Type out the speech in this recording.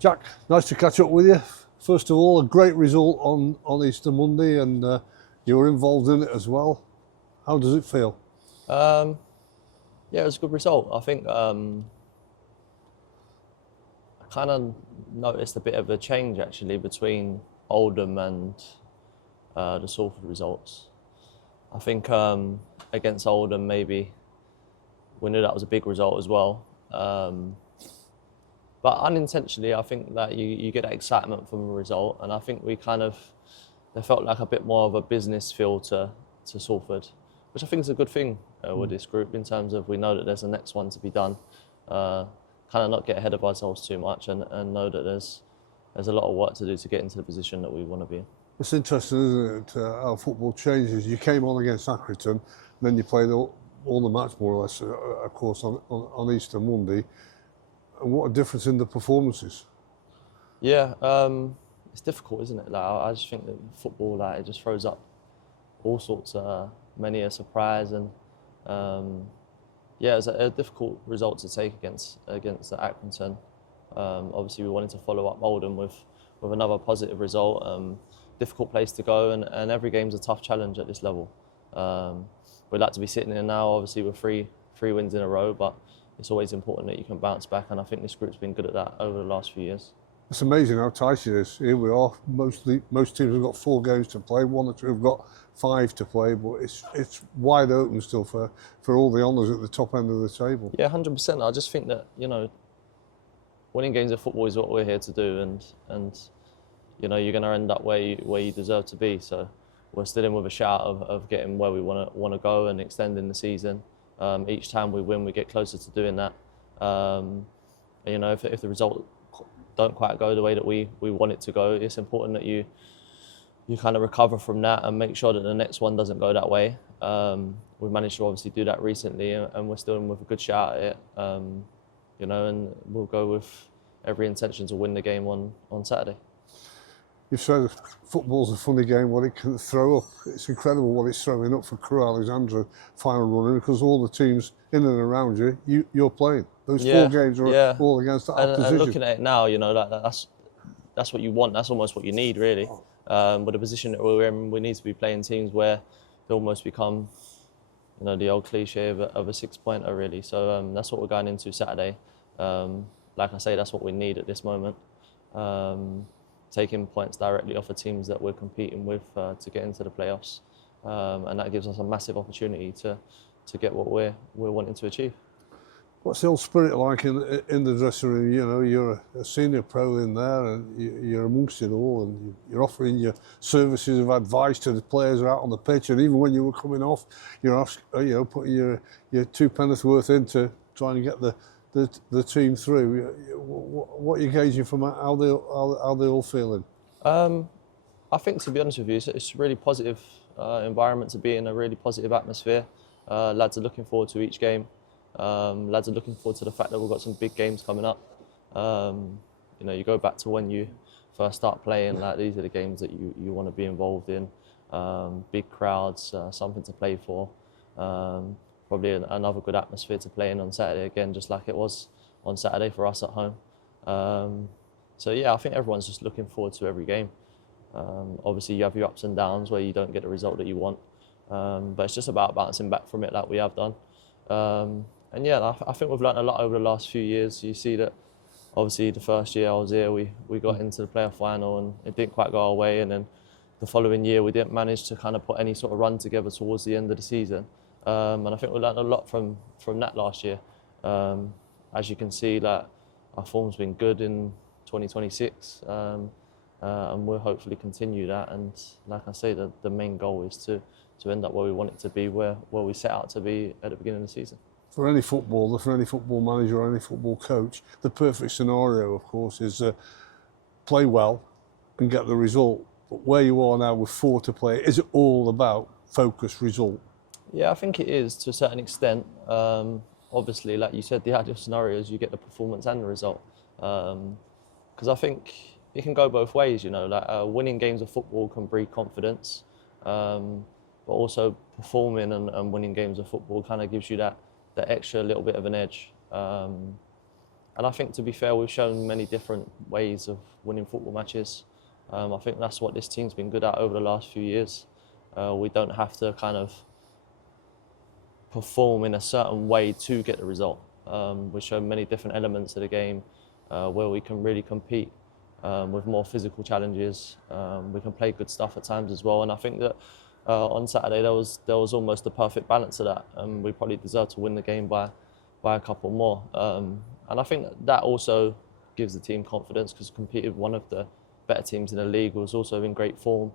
Jack, nice to catch up with you. First of all, a great result on Easter Monday, and you were involved in it as well. How does it feel? Yeah, it was a good result. I think I kind of noticed a bit of a change actually between Oldham and the Salford results. I think against Oldham, maybe we knew that was a big result as well. But unintentionally, I think that you get that excitement from a result, and I think there felt like a bit more of a business feel to Salford, which I think is a good thing with this group in terms of we know that there's a next one to be done. Kind of not get ahead of ourselves too much and know that there's a lot of work to do to get into the position that we want to be in. It's interesting, isn't it, how football changes. You came on against Accrington, then you played all the match more or less, of course, on Easter Monday. And what a difference in the performances. Yeah, it's difficult, isn't it? Like, I just think that football, like, it just throws up all sorts of many a surprise, and yeah, it's a difficult result to take against Accrington. Obviously, we wanted to follow up Oldham with another positive result. Difficult place to go, and every game's a tough challenge at this level. We'd like to be sitting here now, obviously, with three wins in a row, but it's always important that you can bounce back, and I think this group's been good at that over the last few years. It's amazing how tight it is. Here we are. Most teams have got 4 games to play. 1 or 2 have got 5 to play, but it's wide open still for all the honours at the top end of the table. Yeah, 100%. I just think that, winning games of football is what we're here to do, and you're going to end up where you deserve to be. So we're still in with a shout of getting where we want to go and extending the season. Each time we win, we get closer to doing that. If the result don't quite go the way that we want it to go, it's important that you kind of recover from that and make sure that the next one doesn't go that way. We've managed to obviously do that recently, and we're still in with a good shout at it. And we'll go with every intention to win the game on Saturday. You've said football's a funny game, what it can throw up. It's incredible what it's throwing up for Crewe Alexandra final runner, because all the teams in and around you're playing. Those 4 games are all against that opposition. And looking at it now, that's what you want. That's almost what you need, really. But the position that we're in, we need to be playing teams where they almost become, the old cliche of a 6-pointer, really. So that's what we're going into Saturday. Like I say, that's what we need at this moment. Taking points directly off of teams that we're competing with to get into the playoffs, and that gives us a massive opportunity to get what we're wanting to achieve. What's the old spirit like in the dressing room? You're a senior pro in there, and you're amongst it all, and you're offering your services of advice to the players out on the pitch, and even when you were coming off, you're putting your 2 pence worth in to try and get the team through. What are you gauging from how they all feeling? I think, to be honest with you, it's a really positive environment to be in, a really positive atmosphere. Lads are looking forward to each game. Lads are looking forward to the fact that we've got some big games coming up. You go back to when you first start playing, like, these are the games that you want to be involved in. Big crowds, something to play for. Probably another good atmosphere to play in on Saturday again, just like it was on Saturday for us at home. So yeah, I think everyone's just looking forward to every game. Obviously, you have your ups and downs where you don't get the result that you want, but it's just about bouncing back from it like we have done. And yeah, I think we've learned a lot over the last few years. You see that obviously the first year I was here, we got into the playoff final and it didn't quite go our way, and then the following year we didn't manage to kind of put any sort of run together towards the end of the season. And I think we learned a lot from that last year. As you can see, like, our form's been good in 2026, and we'll hopefully continue that. And like I say, the main goal is to end up where we want it to be, where we set out to be at the beginning of the season. For any footballer, for any football manager or any football coach, the perfect scenario, of course, is play well and get the result. But where you are now with 4 to play, is it all about focus, result? Yeah, I think it is to a certain extent. Obviously, like you said, the ideal scenario is you get the performance and the result. Because I think it can go both ways, winning games of football can breed confidence, but also performing and winning games of football kind of gives you that extra little bit of an edge. And I think, to be fair, we've shown many different ways of winning football matches. I think that's what this team's been good at over the last few years. We don't have to kind of perform in a certain way to get the result. We've shown many different elements of the game where we can really compete with more physical challenges. We can play good stuff at times as well. And I think that on Saturday there was almost the perfect balance of that. We probably deserved to win the game by a couple more. And I think that also gives the team confidence, because competed with one of the better teams in the league, who was also in great form.